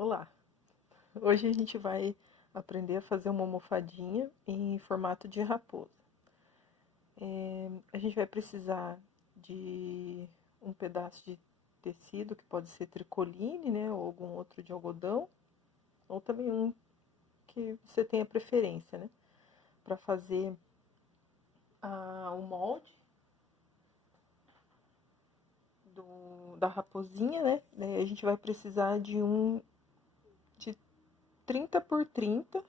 Olá! Hoje a gente vai aprender a fazer uma almofadinha em formato de raposa. A gente vai precisar de um pedaço de tecido, que pode ser tricoline, né, ou algum outro de algodão, ou também um que você tenha preferência, né, para fazer o molde da raposinha, né. A gente vai precisar de de 30 por 30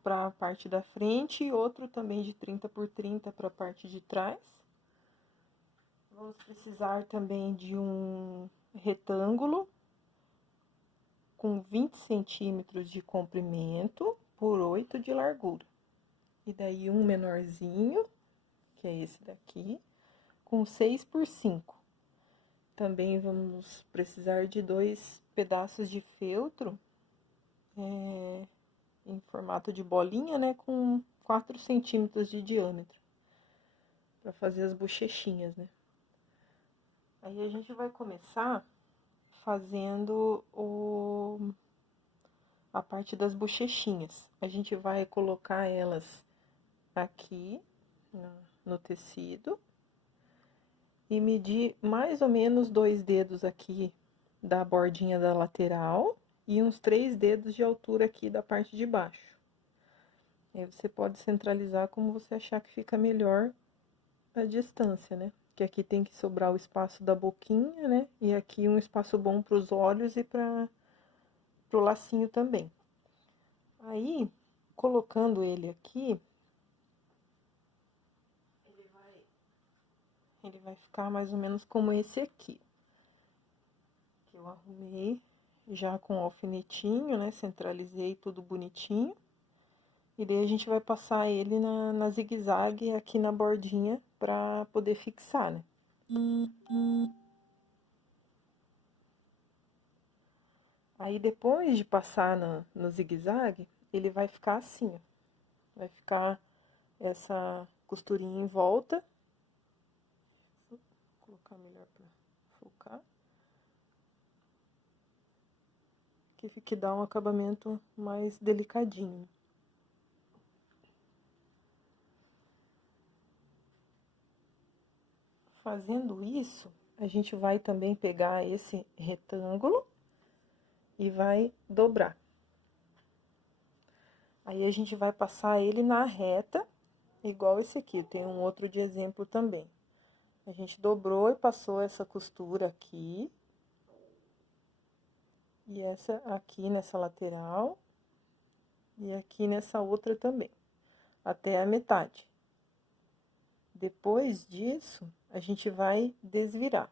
para a parte da frente e outro também de 30 por 30 para a parte de trás. Vamos precisar também de um retângulo com 20 centímetros de comprimento por 8 de largura. E daí um menorzinho, que é esse daqui, com 6 por 5. Também vamos precisar de 2 pedaços de feltro em formato de bolinha, né, com 4 centímetros de diâmetro, para fazer as bochechinhas, né. Aí a gente vai começar fazendo a parte das bochechinhas. A gente vai colocar elas aqui no tecido e medir mais ou menos 2 dedos aqui da bordinha da lateral e uns 3 dedos de altura aqui da parte de baixo. Aí você pode centralizar como você achar que fica melhor a distância, né? Que aqui tem que sobrar o espaço da boquinha, né? E aqui um espaço bom para os olhos e para o lacinho também. Aí, colocando ele aqui, ele vai ficar mais ou menos como esse aqui. Que eu arrumei já com alfinetinho, né? Centralizei tudo bonitinho. E daí a gente vai passar ele na zigue-zague aqui na bordinha pra poder fixar, né? Aí depois de passar no zigue-zague, ele vai ficar assim, ó. Vai ficar essa costurinha em volta. Vou colocar melhor pra focar. Que dá um acabamento mais delicadinho. Fazendo isso, a gente vai também pegar esse retângulo e vai dobrar. Aí a gente vai passar ele na reta, igual esse aqui, tem um outro de exemplo também. A gente dobrou e passou essa costura aqui. E essa aqui nessa lateral. E aqui nessa outra também, até a metade. Depois disso, a gente vai desvirar.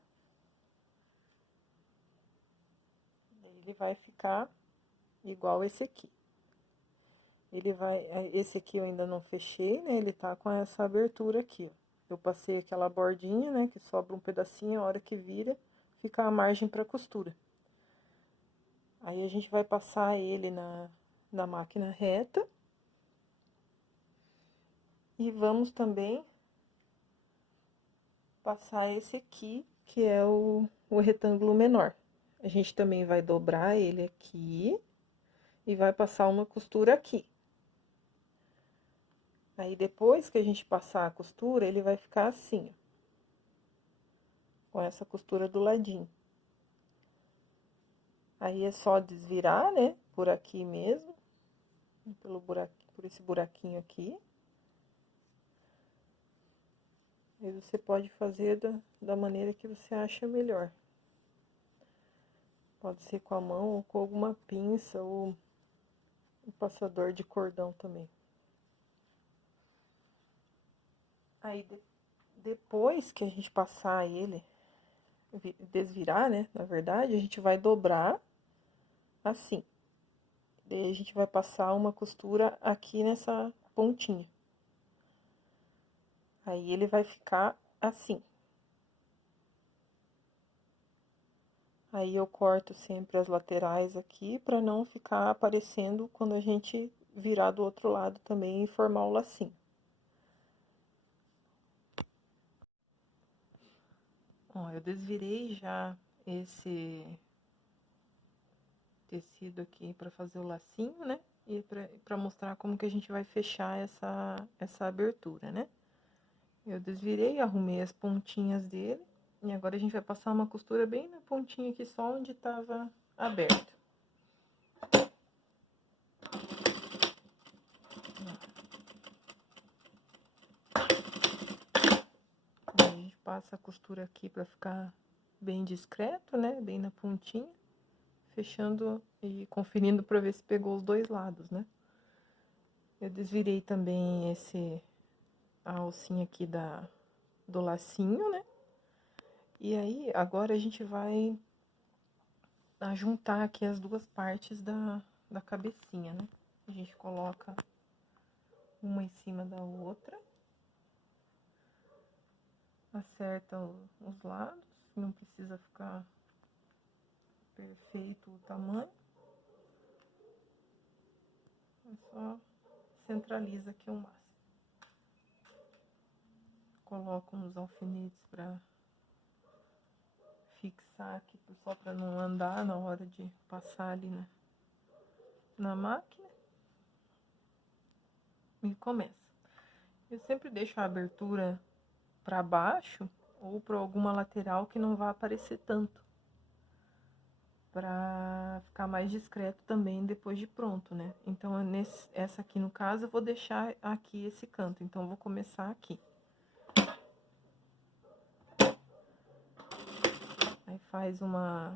Ele vai ficar igual esse aqui. Esse aqui eu ainda não fechei, né? Ele tá com essa abertura aqui, ó. Eu passei aquela bordinha, né? Que sobra um pedacinho, a hora que vira, fica a margem pra costura. Aí a gente vai passar ele na máquina reta. E vamos também passar esse aqui, que é o retângulo menor. A gente também vai dobrar ele aqui e vai passar uma costura aqui. Aí, depois que a gente passar a costura, ele vai ficar assim, ó, com essa costura do ladinho. Aí, é só desvirar, né, por aqui mesmo, por esse buraquinho aqui. Aí, você pode fazer da maneira que você acha melhor. Pode ser com a mão ou com alguma pinça ou um passador de cordão também. Aí, depois que a gente passar ele, desvirar, né, na verdade, a gente vai dobrar assim. Daí a gente vai passar uma costura aqui nessa pontinha. Aí ele vai ficar assim. Aí eu corto sempre as laterais aqui pra não ficar aparecendo quando a gente virar do outro lado também e formar o lacinho. Ó, eu desvirei já tecido aqui para fazer o lacinho, né? E para mostrar como que a gente vai fechar essa abertura, né? Eu desvirei, arrumei as pontinhas dele. E agora a gente vai passar uma costura bem na pontinha aqui, só onde tava aberto. A gente passa a costura aqui para ficar bem discreto, né? Bem na pontinha. Fechando e conferindo para ver se pegou os dois lados, né? Eu desvirei também a alcinha aqui do lacinho, né? E aí, agora a gente vai juntar aqui as duas partes da cabecinha, né? A gente coloca uma em cima da outra. Acerta os lados, não precisa ficar perfeito o tamanho. É só centraliza aqui o máximo. Coloco uns alfinetes para fixar aqui, só para não andar na hora de passar ali na máquina. E começa. Eu sempre deixo a abertura para baixo ou para alguma lateral que não vá aparecer tanto, para ficar mais discreto também depois de pronto, né? Então, essa aqui no caso, eu vou deixar aqui esse canto, então eu vou começar aqui. Aí faz uma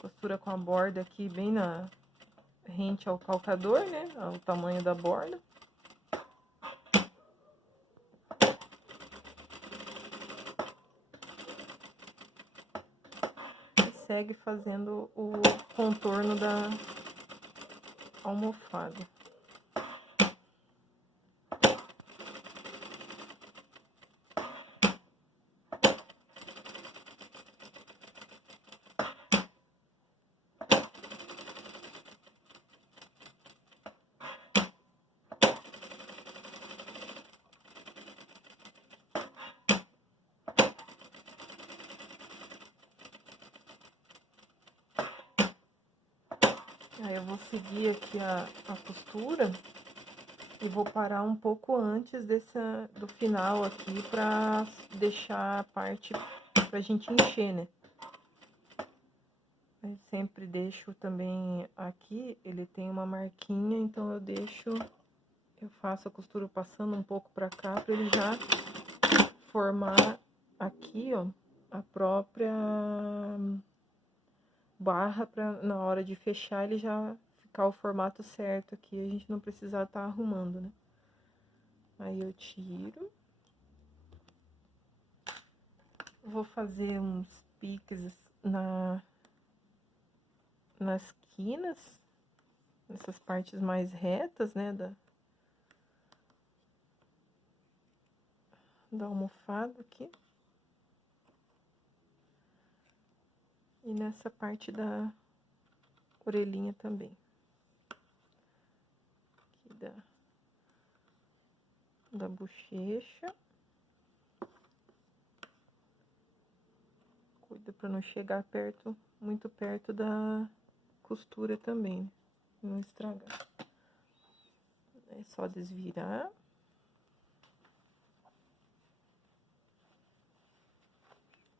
costura com a borda aqui bem rente ao calcador, né? Ao tamanho da borda. E segue fazendo o contorno da almofada. Aí eu vou seguir aqui a costura e vou parar um pouco antes do final aqui pra deixar a parte pra gente encher, né? Eu sempre deixo também aqui, ele tem uma marquinha, então eu faço a costura passando um pouco pra cá pra ele já formar aqui, ó, a própria barra pra na hora de fechar ele já ficar o formato certo aqui, a gente não precisar estar arrumando, né? Aí eu tiro. Vou fazer uns piques nas quinas, nessas partes mais retas, né, da almofada aqui. E nessa parte da orelhinha também. Aqui da bochecha. Cuida para não chegar muito perto da costura também, não estragar. É só desvirar.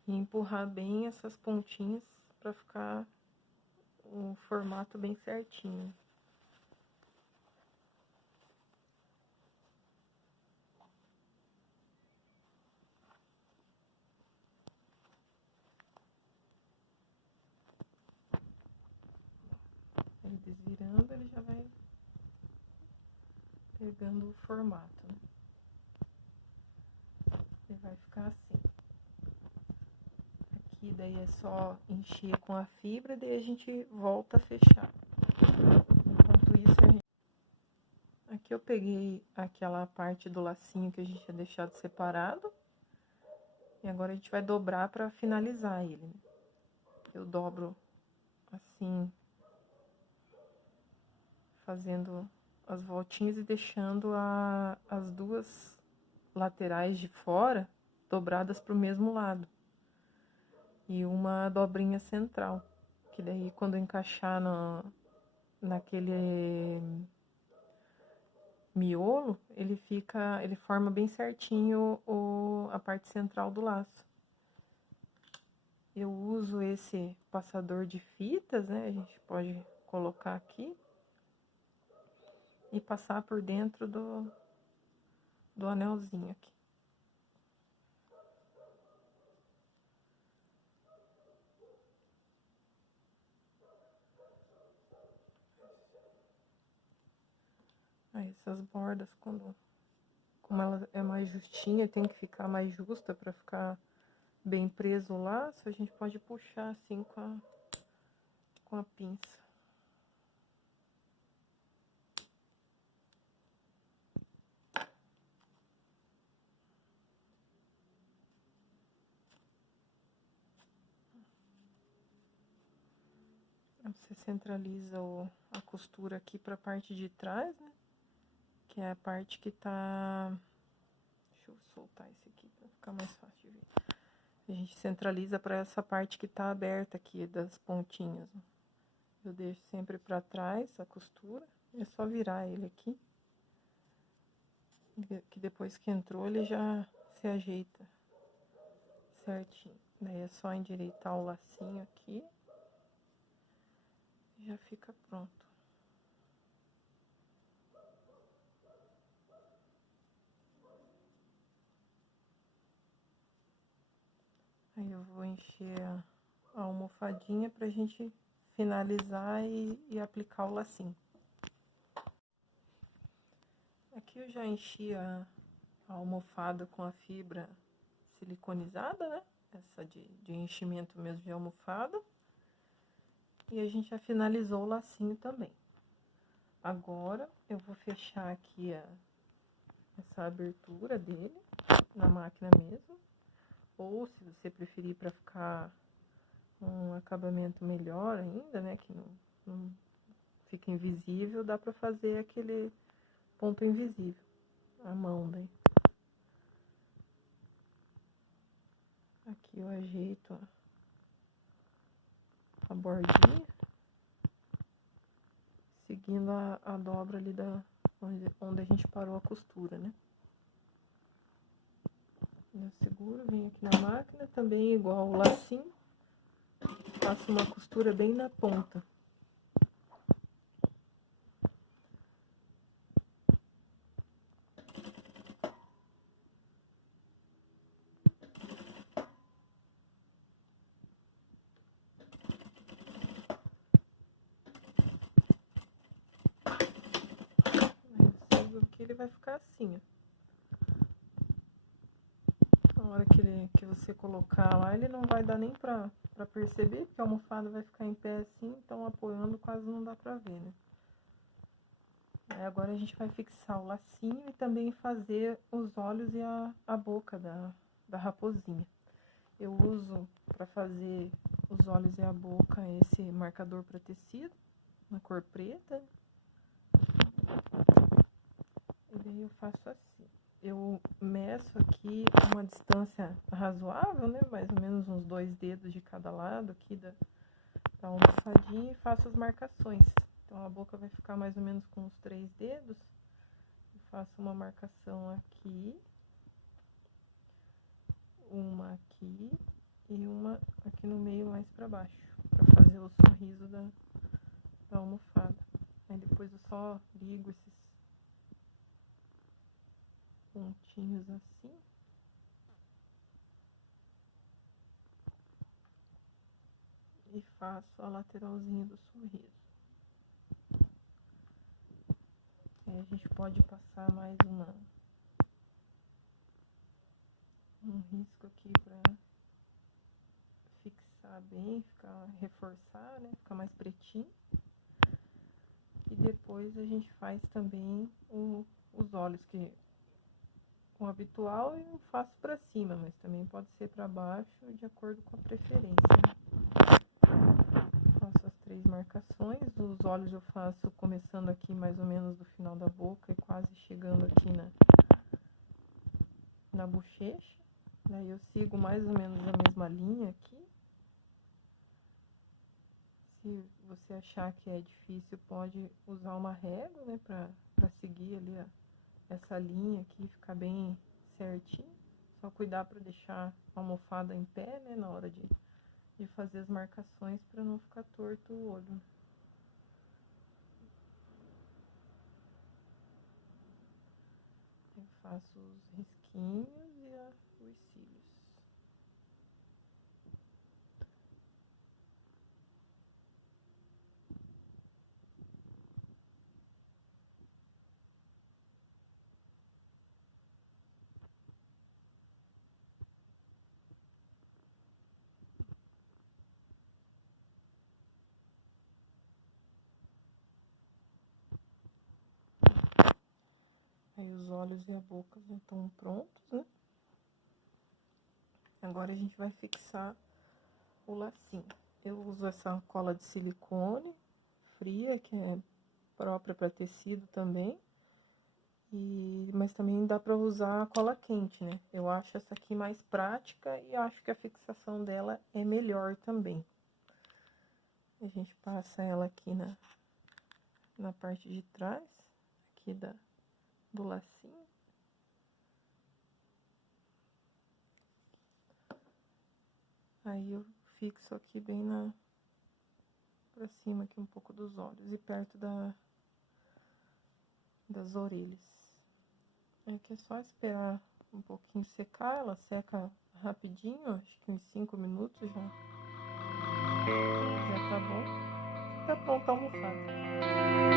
E empurrar bem essas pontinhas para ficar o formato bem certinho. Ele desvirando, ele já vai pegando o formato, né? Ele vai ficar assim. Aqui daí é só encher com a fibra, daí a gente volta a fechar. Enquanto isso, aqui eu peguei aquela parte do lacinho que a gente tinha deixado separado. E agora a gente vai dobrar pra finalizar ele, né? Eu dobro assim, fazendo as voltinhas e deixando as duas laterais de fora dobradas pro mesmo lado. E uma dobrinha central, que daí quando encaixar naquele miolo, ele forma bem certinho a parte central do laço. Eu uso esse passador de fitas, né? A gente pode colocar aqui e passar por dentro do anelzinho aqui. Aí essas bordas, como ela é mais justinha, tem que ficar mais justa para ficar bem preso o laço, a gente pode puxar assim com a pinça. Você centraliza a costura aqui para a parte de trás, né? Que é a parte que tá... Deixa eu soltar esse aqui para ficar mais fácil de ver. A gente centraliza para essa parte que tá aberta aqui, das pontinhas. Eu deixo sempre para trás a costura, é só virar ele aqui. Que depois que entrou, ele já se ajeita certinho. Daí é só endireitar o lacinho aqui. Já fica pronto. Aí eu vou encher a almofadinha pra gente finalizar e aplicar o lacinho. Aqui eu já enchi a almofada com a fibra siliconizada, né? Essa de enchimento mesmo de almofada. E a gente já finalizou o lacinho também. Agora eu vou fechar aqui essa abertura dele na máquina mesmo. Ou se você preferir para ficar um acabamento melhor ainda, né? Que não fica invisível, dá pra fazer aquele ponto invisível, a mão daí. Aqui eu ajeito a bordinha, seguindo a dobra ali onde a gente parou a costura, né? Eu seguro, venho aqui na máquina, também igual o lacinho, faço uma costura bem na ponta. Ele vai ficar assim, ó. Na hora que você colocar lá, ele não vai dar nem pra perceber, porque a almofada vai ficar em pé assim, então apoiando quase não dá pra ver, né? Aí agora a gente vai fixar o lacinho e também fazer os olhos e a boca da raposinha. Eu uso pra fazer os olhos e a boca esse marcador pra tecido, na cor preta. E daí eu faço assim. Eu meço aqui uma distância razoável, né? Mais ou menos uns 2 dedos de cada lado aqui da almofadinha e faço as marcações. Então a boca vai ficar mais ou menos com uns 3 dedos. Eu faço uma marcação aqui, uma aqui e uma aqui no meio mais pra baixo, pra fazer o sorriso da almofada. Aí depois eu só ligo esses pontinhos assim. E faço a lateralzinha do sorriso. Aí a gente pode passar mais um risco aqui pra fixar bem, reforçar, né? Ficar mais pretinho. E depois a gente faz também os olhos, que o habitual eu faço pra cima, mas também pode ser pra baixo, de acordo com a preferência, né? Faço as 3 marcações, os olhos eu faço começando aqui mais ou menos do final da boca e quase chegando aqui na bochecha. Daí eu sigo mais ou menos a mesma linha aqui, que você achar que é difícil, pode usar uma régua, né, pra seguir ali essa linha aqui, ficar bem certinho. Só cuidar para deixar a almofada em pé, né, na hora de fazer as marcações para não ficar torto o olho. Eu faço os risquinhos e os cílios. Aí os olhos e a boca já estão prontos, né? Agora a gente vai fixar o lacinho. Eu uso essa cola de silicone fria, que é própria para tecido também. Mas também dá para usar a cola quente, né? Eu acho essa aqui mais prática e acho que a fixação dela é melhor também. A gente passa ela aqui na parte de trás, aqui do lacinho. Aí eu fixo aqui bem pra cima aqui um pouco dos olhos e perto das orelhas. Aqui é só esperar um pouquinho secar, ela seca rapidinho, acho que uns 5 minutos já tá bom. Tá pronta a almofada.